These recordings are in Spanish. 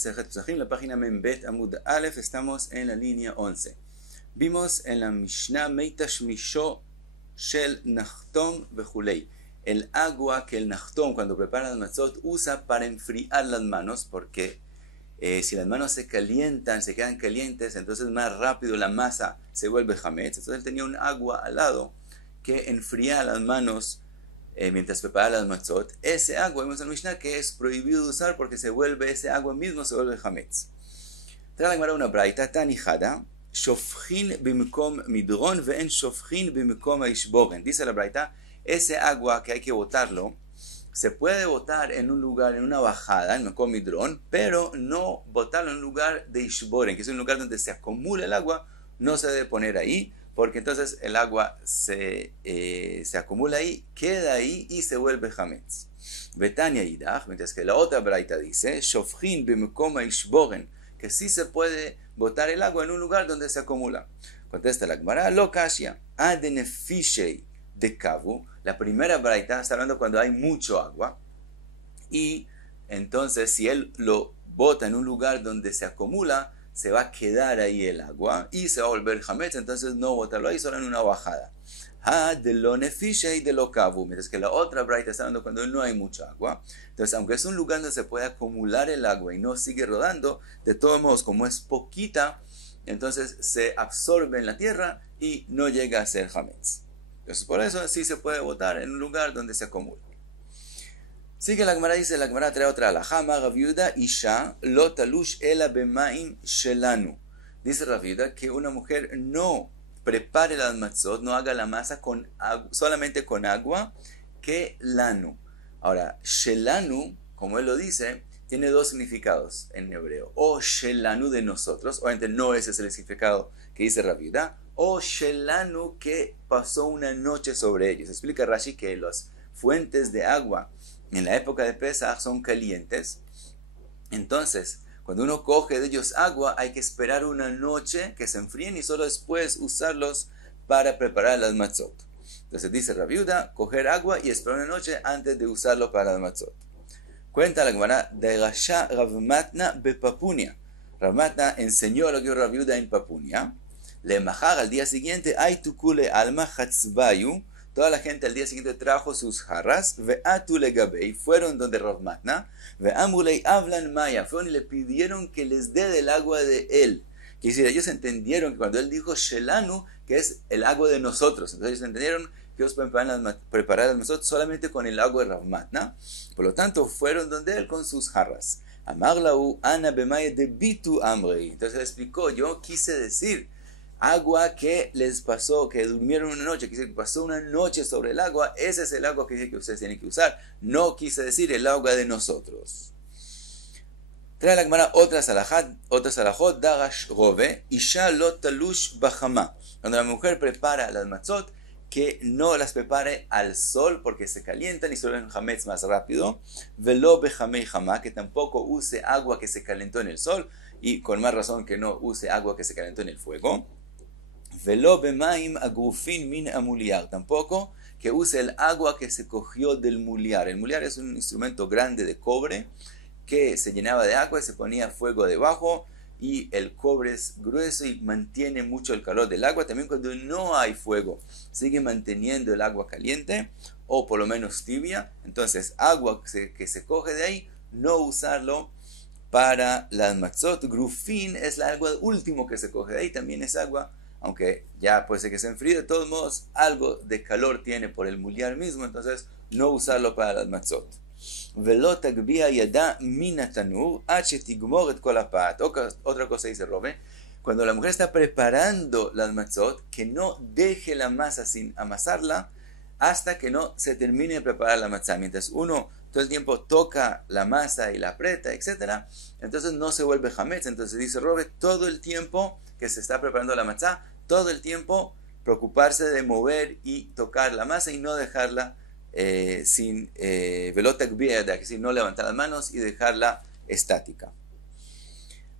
Masejet Pesachim, la página Membet Amud Aleph, estamos en la línea 11. Vimos en la Mishnah Meitash Misho Shel Nachtom Bejulei, el agua que el Nachtom cuando prepara las matzot usa para enfriar las manos, porque si las manos se calientan, se quedan calientes, entonces más rápido la masa se vuelve hametz. Entonces él tenía un agua al lado que enfría las manos mientras prepara las matzot. Ese agua, vimos en la Mishnah, que es prohibido de usar porque ese agua mismo se vuelve hametz. Trae la Gemara una braita tan hijada, shofchin bimkom midron ve'en shofchin bimkom ishboren. Dice la braita, ese agua que hay que botarlo, se puede botar en un lugar, en una bajada, en Mekom Midron, pero no botarlo en un lugar de Ishboren, que es un lugar donde se acumula el agua, no se debe poner ahí, porque entonces el agua se acumula ahí, queda ahí y se vuelve hametz. Betania Idach, mientras que la otra braita dice, Shofchin b'mekom Ishboren, que sí se puede botar el agua en un lugar donde se acumula. Contesta la Gemara, lo kashya, adenefishei de Kavu. La primera braita está hablando cuando hay mucho agua, y entonces si él lo bota en un lugar donde se acumula, se va a quedar ahí el agua y se va a volver hametz, entonces no botarlo ahí, solo en una bajada. Ha de lo nefisha y de lo kavu, mientras que la otra braita está hablando cuando no hay mucha agua. Entonces, aunque es un lugar donde se puede acumular el agua y no sigue rodando, de todos modos, como es poquita, entonces se absorbe en la tierra y no llega a ser hametz. Entonces, por eso sí se puede botar en un lugar donde se acumula. Sigue la Gemara, dice, la Gemara trae otra alajá, Rav Yehuda, Isha, lo talush ela bemaim shelanu. Dice Rav Yehuda que una mujer no prepare las matzot, no haga la masa con solamente con agua, que lanu. Ahora, shelanu, como él lo dice, tiene dos significados en hebreo. O shelanu de nosotros, obviamente no ese es el significado que dice Rav Yehuda, o shelanu que pasó una noche sobre ellos. Explica Rashi que las fuentes de agua en la época de Pesach son calientes. Entonces, cuando uno coge de ellos agua, hay que esperar una noche que se enfríen y solo después usarlos para preparar las matzot. Entonces dice Rav Yehuda, coger agua y esperar una noche antes de usarlo para las matzot. Cuenta la Gemara, de Rasha Rav Matna bepapunia. Rav Matna enseñó lo que Rav Yehuda en Papunia. Le majar al día siguiente, ay tukule alma chatzbayu. Toda la gente al día siguiente trajo sus jarras, ve'atu legabei, fueron donde Rav Matna, ve'amulei hablan maya, fueron y le pidieron que les dé del agua de él. Que decir, ellos entendieron que cuando él dijo shelanu, que es el agua de nosotros, entonces ellos entendieron que ellos preparar las nosotros solamente con el agua de Rav Matna. Por lo tanto, fueron donde él con sus jarras. Amarlau ana bemaya de bitu amrei. Entonces él explicó, yo quise decir agua que les pasó, que durmieron una noche, que pasó una noche sobre el agua, ese es el agua que dice que ustedes tienen que usar. No quise decir el agua de nosotros. Trae la Gemara otras alajot, dagash rove, isha lo talush bajama. Cuando la mujer prepara las matzot, que no las prepare al sol porque se calientan y se vuelven hametz más rápido. Velo bejamei jama, que tampoco use agua que se calentó en el sol, y con más razón que no use agua que se calentó en el fuego. Velo bemaim agrufin min amuliar, tampoco que use el agua que se cogió del muliar. El muliar es un instrumento grande de cobre que se llenaba de agua y se ponía fuego debajo, y el cobre es grueso y mantiene mucho el calor del agua. También cuando no hay fuego, sigue manteniendo el agua caliente, o por lo menos tibia. Entonces, agua que se coge de ahí, no usarlo para las matzot. Grufin es el agua último que se coge de ahí, también es agua, aunque ya puede ser que se enfríe, de todos modos, algo de calor tiene por el muliar mismo, entonces no usarlo para las matzot. Otra cosa dice Robe, cuando la mujer está preparando las matzot, que no deje la masa sin amasarla hasta que no se termine de preparar la matzah. Mientras uno todo el tiempo toca la masa y la aprieta, etc., entonces no se vuelve hametz. Entonces dice Robe, todo el tiempo que se está preparando la matzah, todo el tiempo preocuparse de mover y tocar la masa y no dejarla sin velotak bieda, que decir, no levantar las manos y dejarla estática.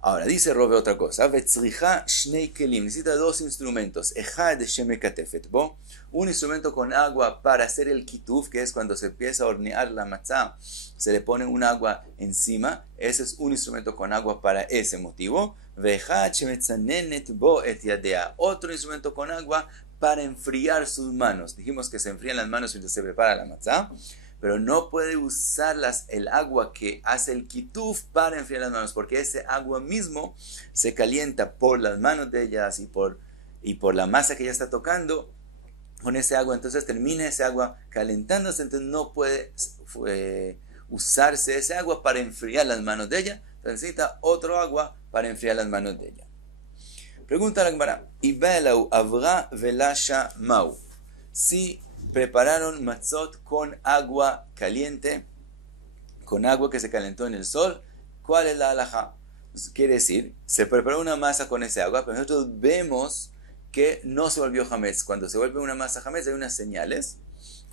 Ahora, dice Robe otra cosa. Vetzricha shnei kelim. Necesita dos instrumentos. Echad shemekatefet bo. Un instrumento con agua para hacer el kituf, que es cuando se empieza a hornear la matzá. Se le pone un agua encima. Ese es un instrumento con agua para ese motivo. Ve'echad shemetzanenet bo et yadea. Otro instrumento con agua para enfriar sus manos. Dijimos que se enfrían las manos mientras se prepara la matzá. Pero no puede usar el agua que hace el kituf para enfriar las manos, porque ese agua mismo se calienta por las manos de ellas y por la masa que ella está tocando con ese agua. Entonces termina ese agua calentándose, entonces no puede usarse ese agua para enfriar las manos de ella. Entonces necesita otro agua para enfriar las manos de ella. Pregunta la Gemara: Ibelau avra velasha mau. Si prepararon matzot con agua caliente, con agua que se calentó en el sol, ¿cuál es la halajá? Quiere decir, se preparó una masa con ese agua, pero nosotros vemos que no se volvió hametz. Cuando se vuelve una masa hametz hay unas señales,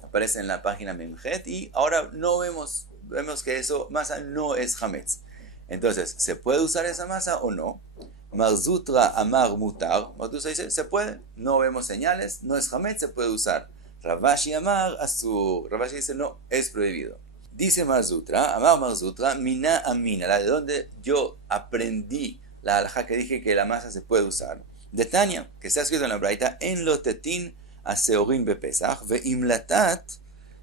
aparecen en la página Memjet, y ahora no vemos que esa masa no es hametz. Entonces, ¿se puede usar esa masa o no? Marzutra amar mutar. Marzutra dice, se puede, no vemos señales, no es hametz, se puede usar. Ravashi amar asur. Ravashi dice, no, es prohibido. Dice Marzutra, amar Marzutra, mina amina, la de donde yo aprendí la halajá que dije que la masa se puede usar. De Tania, que está escrito en la braita, en lotetin aseorin bepesach, ve imlatat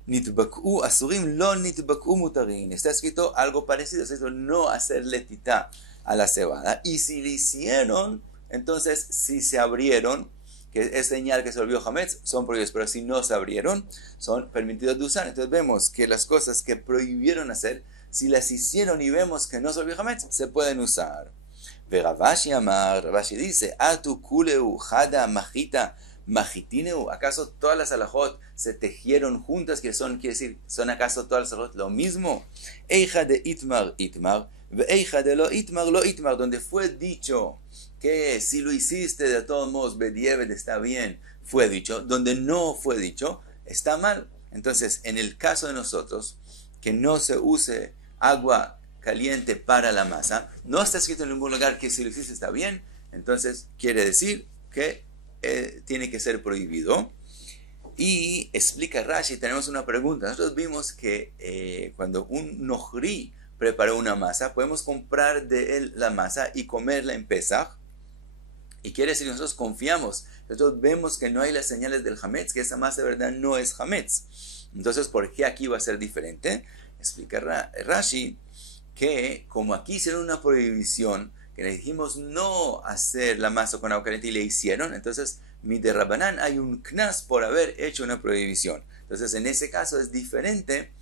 nitbak'u asurim lo nitbak'u mutarin. Está escrito algo parecido, es decir, no hacer letita a la cebada. Y si le hicieron, entonces si se abrieron, que es señal que se volvió hametz, son prohibidos, pero si no se abrieron, son permitidos de usar. Entonces vemos que las cosas que prohibieron hacer, si las hicieron y vemos que no se volvió hametz, se pueden usar. Ravashi amar, Ravashi dice, atu kuleu hada majita majitineu. ¿Acaso todas las alajot se tejieron juntas? Quiere decir, ¿son acaso todas las alajot lo mismo? Eija de itmar, itmar, ve eija de lo itmar, donde fue dicho que si lo hiciste de todos modos, Bedieved está bien, fue dicho. Donde no fue dicho, está mal. Entonces, en el caso de nosotros, que no se use agua caliente para la masa, no está escrito en ningún lugar que si lo hiciste está bien, entonces quiere decir que tiene que ser prohibido. Y explica Rashi, tenemos una pregunta. Nosotros vimos que cuando un nohri preparó una masa, podemos comprar de él la masa y comerla en Pesach. Y quiere decir que nosotros confiamos, nosotros vemos que no hay las señales del hametz, que esa masa de verdad no es hametz. Entonces, ¿por qué aquí va a ser diferente? Explica Rashi que como aquí hicieron una prohibición, que le dijimos no hacer la masa con agua caliente y le hicieron, entonces de Rabanán hay un knas por haber hecho una prohibición. Entonces, en ese caso es diferente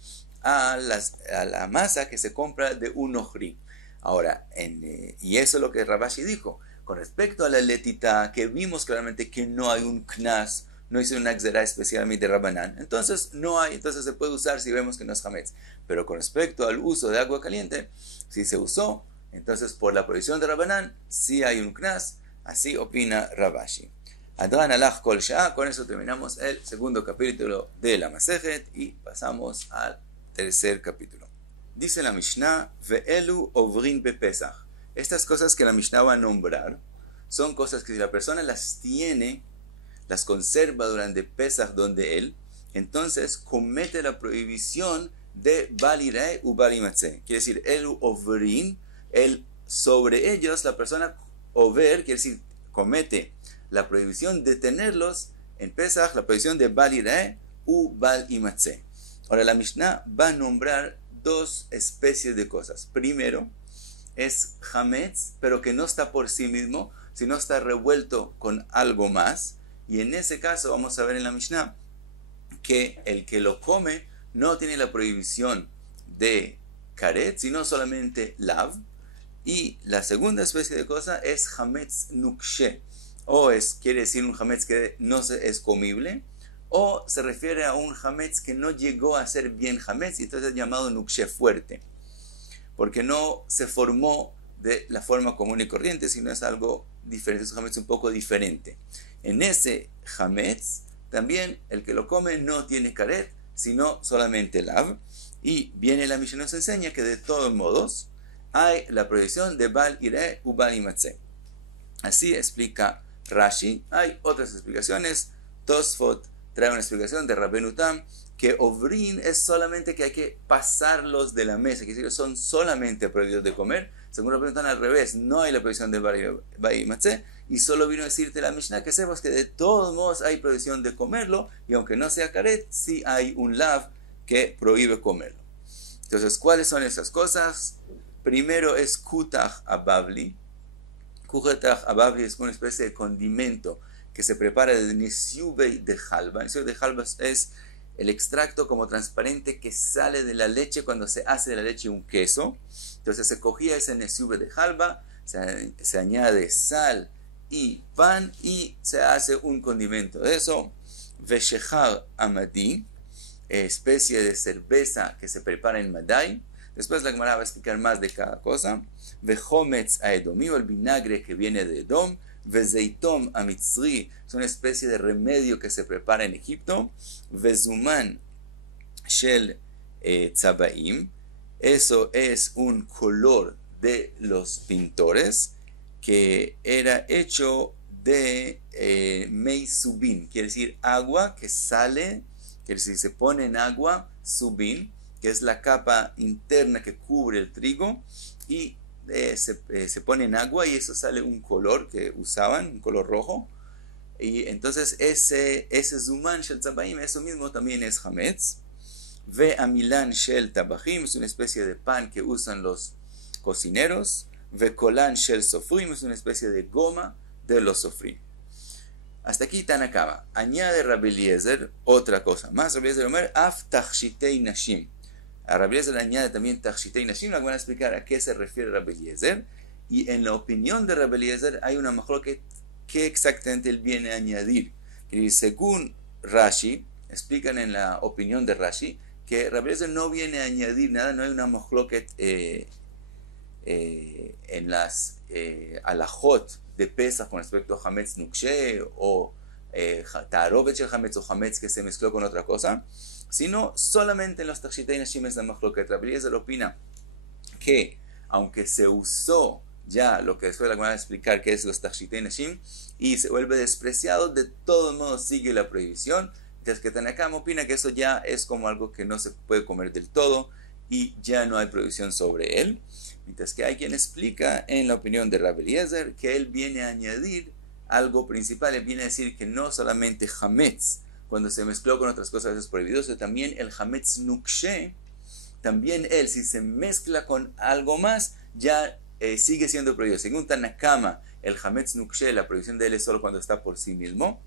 a la masa que se compra de un ohri. Ahora, y eso es lo que Ravashi dijo. Con respecto a la letita, que vimos claramente que no hay un knas, no hizo una xerá especial de Rabanán, entonces no hay, entonces se puede usar si vemos que no es hametz. Pero con respecto al uso de agua caliente, si se usó, entonces por la prohibición de Rabanán, sí hay un knas, así opina Ravashi. Adran alach kol sha'ah. Con eso terminamos el segundo capítulo de la Masejet y pasamos al tercer capítulo. Dice la Mishnah, ve'elu ovrin bepesach. Estas cosas que la Mishnah va a nombrar son cosas que si la persona las tiene, las conserva durante Pesach donde él, entonces comete la prohibición de balirei u balimatze. Quiere decir, el ovrin, sobre ellos la persona over, quiere decir, comete la prohibición de tenerlos en Pesach, la prohibición de balirei u balimatze. Ahora la Mishnah va a nombrar dos especies de cosas. Primero, es hametz, pero que no está por sí mismo, sino está revuelto con algo más. Y en ese caso vamos a ver en la Mishnah que el que lo come no tiene la prohibición de karet, sino solamente lav. Y la segunda especie de cosa es hametz nukshe, o quiere decir un hametz que no es comible, o se refiere a un hametz que no llegó a ser bien hametz, y entonces es llamado nukshe, fuerte, porque no se formó de la forma común y corriente, sino es algo diferente, es un hametz un poco diferente. En ese hametz, también el que lo come no tiene karet, sino solamente lav. Y viene la Mishnah nos enseña que de todos modos, hay la prohibición de Bal Ire u Bal Imatze. Así explica Rashi. Hay otras explicaciones. Tosfot trae una explicación de Rabbenu Tam que Ovrin es solamente que hay que pasarlos de la mesa, que son solamente prohibidos de comer. Según Rabbenu Tam, al revés, no hay la prohibición de Bal Imatze, y solo vino a decirte la Mishnah que sepas que de todos modos hay prohibición de comerlo, y aunque no sea karet, sí hay un lav que prohíbe comerlo. Entonces, ¿cuáles son esas cosas? Primero es Kutach Abavli. Kutach Abavli es una especie de condimento que se prepara de nesiube de halva. Nesiube de halva es el extracto como transparente que sale de la leche cuando se hace de la leche un queso. Entonces se cogía ese nesiube de halva, se añade sal y pan y se hace un condimento de eso. Veshechar Amadi, especie de cerveza que se prepara en Madai. Después la Gemara va a explicar más de cada cosa. Vejometz aedomi, el vinagre que viene de Edom. Vezeitom amitzri, es una especie de remedio que se prepara en Egipto. Vezuman shel tzabaim, eso es un color de los pintores que era hecho de mei subin, quiere decir agua que sale, quiere decir se pone en agua, subin, que es la capa interna que cubre el trigo, y se pone en agua y eso sale un color que usaban, un color rojo. Y entonces ese zuman shel tzabaim, eso mismo también es hametz. Ve amilan shel tabachim, es una especie de pan que usan los cocineros. Ve kolan shel sofrim, es una especie de goma de los sofrim. Hasta aquí Tanakama. Añade Rabbi Eliezer otra cosa más. Rabbi Eliezer Omer af tachshitei nashim. A Rabbi Eliezer añade también tachshitei nashim. Van a explicar a qué se refiere Rabbi Eliezer. Y en la opinión de Rabbi Eliezer hay una machloket que exactamente él viene a añadir. Y según Rashi, explican en la opinión de Rashi, que Rabbi Eliezer no viene a añadir nada, no hay una machloket en las alajot de Pesach con respecto a Hametz Nukshe o Ta'arovet shel Hametz o Hametz que se mezcló con otra cosa, sino solamente en los Tachshitei Nashim es la machloket. Rabbi Eliezer opina que aunque se usó ya lo que después la van a explicar que es los Tachshitei Nashim y se vuelve despreciado, de todos modos sigue la prohibición. Mientras que Tanakama opina que eso ya es como algo que no se puede comer del todo y ya no hay prohibición sobre él. Mientras que hay quien explica en la opinión de Rabbi Eliezer que él viene a añadir algo principal. Él viene a decir que no solamente Hametz, cuando se mezcló con otras cosas es prohibido, sino también el Hametz Nukshe, también él, si se mezcla con algo más, ya sigue siendo prohibido. Según Tanakama, el Hametz Nukshe, la prohibición de él es solo cuando está por sí mismo.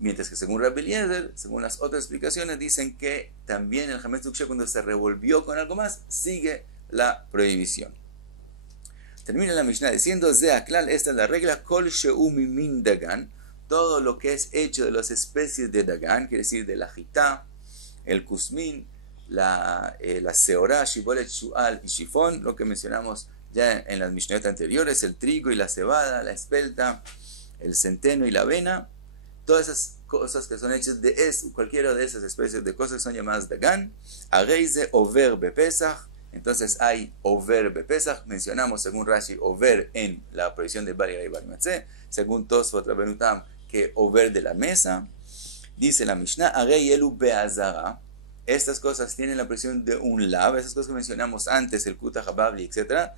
Mientras que según Rabbi Eliezer, según las otras explicaciones, dicen que también el Hametz Nukshe, cuando se revolvió con algo más, sigue la prohibición. Termina la Mishnah diciendo: Zeaklal, esta es la regla, Kol she'u mimin dagan, todo lo que es hecho de las especies de dagan, quiere decir de la jitá, el kuzmin, la seorá, shibolet, shual y shifón, lo que mencionamos ya en las Mishnayot anteriores, el trigo y la cebada, la espelta, el centeno y la avena, todas esas cosas que son hechas de cualquiera de esas especies de cosas son llamadas dagan. Areize over bepesach, entonces hay over bepesach, mencionamos según Rashi over en la prohibición de Bal Ira y Bal Imatze, según Tosfot Rabbenu Tam que over de la mesa. Dice la Mishnah, arei elu be'azara, estas cosas tienen la prohibición de un lav, esas cosas que mencionamos antes, el kutach hababli, etc.,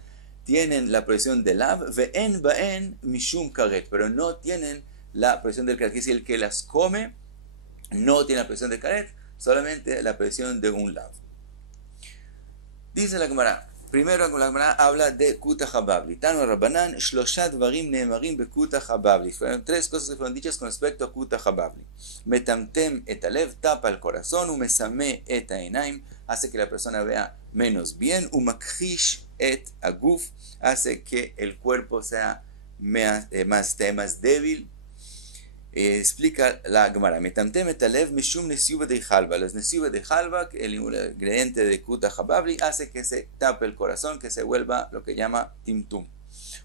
tienen la prohibición de lav, ve'en ba'en mishum karet, pero no tienen la prohibición del karet, que es el que las come, no tiene la prohibición del karet, solamente la prohibición de un lav. Dice la Gemara, primero la Gemara habla de kutach hababli. Tanu Rabbanan, shloshat dvarim neemarim be kutach hababli. Fueron tres cosas que fueron dichas con respecto a kutach hababli. Metamtem et alev, tapa el corazón, umesame et ainaim, hace que la persona vea menos bien, umakhish et aguf, hace que el cuerpo sea más débil. Explica la Gemara, metamtem et alev mishum nesiuba de halva. Los nesiuba de halva, el ingrediente de kutach hababli, hace que se tape el corazón, que se vuelva lo que llama timtum.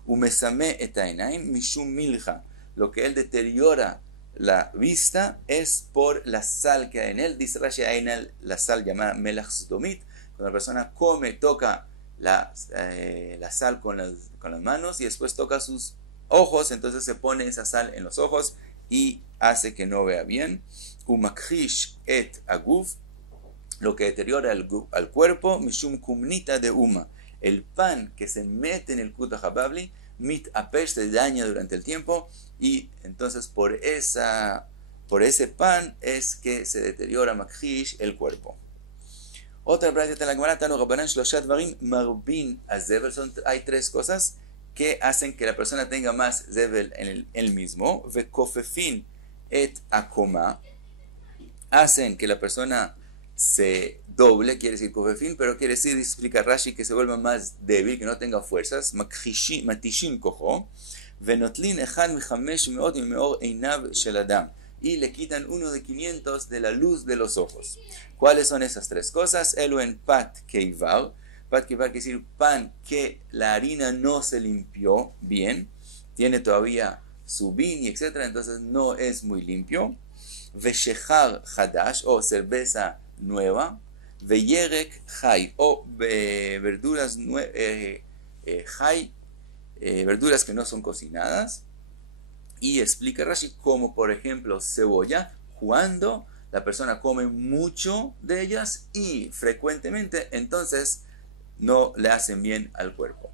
Umesame et ainaim mishum milja. Lo que él deteriora la vista es por la sal que hay en él. Dice Rashi, hay en él la sal llamada melach sdomit. Cuando la persona come, toca la sal con las manos y después toca sus ojos, entonces se pone esa sal en los ojos y hace que no vea bien. Umakhish et aguf, lo que deteriora al cuerpo, mishum kumnita de uma, el pan que se mete en el kuta hababli, mit apesh, se daña durante el tiempo, y entonces por ese pan es que se deteriora makhish el cuerpo. Otra práctica de la Gemara, Tanu Rabbanan Shloshat Dvarim Marbin Azevel, hay tres cosas que hacen que la persona tenga más zevel en el mismo. Vekofefin et akoma, hacen que la persona se doble, quiere decir kofefin, pero quiere decir, explica Rashi, que se vuelva más débil, que no tenga fuerzas. Matishim kojo, venotlin echad michamesh meot meor einav shel adam, y le quitan 1 de 500 de la luz de los ojos. ¿Cuáles son esas tres cosas? Elo en pat keivar. Pat keivar quiere decir pan que la harina no se limpió bien, tiene todavía su vini, etc., entonces no es muy limpio. Veshechar hadash, o cerveza nueva. Veyerek hay, o verduras verduras que no son cocinadas. Y explica Rashi como, por ejemplo, cebolla, cuando la persona come mucho de ellas y frecuentemente, entonces no le hacen bien al cuerpo.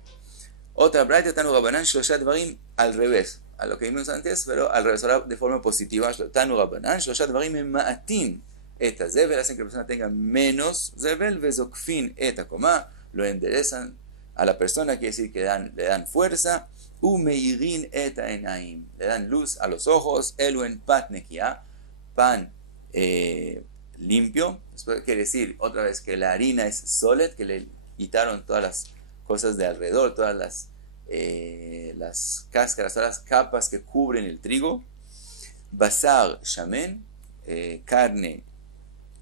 Otra braita, Tanu Rabbanan Shloshat Dvarim, al revés, a lo que vimos antes, pero al revés, ahora de forma positiva. Tanu Rabbanan Shloshat Dvarim ma'atin et zevel, hacen que la persona tenga menos zevel, vezokfin et akoma, lo enderezan a la persona, quiere decir que le dan fuerza. Umeirin et enaim, le dan luz a los ojos. Eluen pat nekia, pan limpio. Después quiere decir otra vez que la harina es solet, que le quitaron todas las cosas de alrededor, todas las cáscaras, todas las capas que cubren el trigo. Basar shamen, carne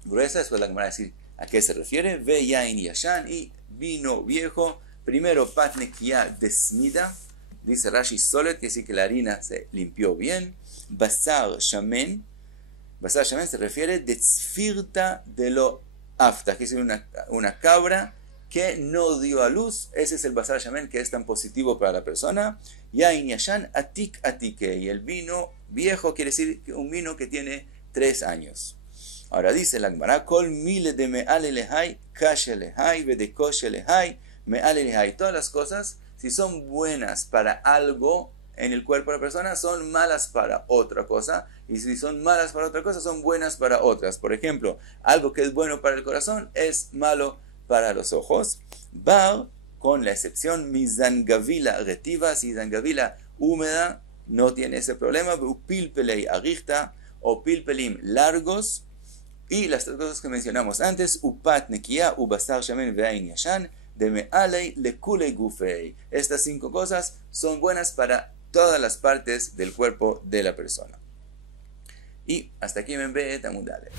gruesa. Después la Gemara va a decir a qué se refiere. Ve yain yashan, y vino viejo. Primero pat nekia desmida, dice Rashi solet, que decir que la harina se limpió bien. Basar shamen se refiere de tzfirta de lo afta, que es una cabra que no dio a luz. Ese es el basar shamen, que es tan positivo para la persona. Yain yashan atik atike, y el vino viejo quiere decir un vino que tiene 3 años. Ahora dice la Gemara, kol mile de me'ale lehai, kashe lehai, vede koshe lehai, me'ale lehai. Todas las cosas, si son buenas para algo en el cuerpo de la persona, son malas para otra cosa. Y si son malas para otra cosa, son buenas para otras. Por ejemplo, algo que es bueno para el corazón es malo para los ojos. Bar, con la excepción, mi zangavila retiva, si zangavila húmeda, no tiene ese problema. Upilpelei arichta, o pilpelim largos. Y las tres cosas que mencionamos antes, upat nekia, ubasar shamen ve'ain yashan, de me'alei lekulei gufei. Estas 5 cosas son buenas para todas las partes del cuerpo de la persona. Y hasta aquí me ve Tamudale.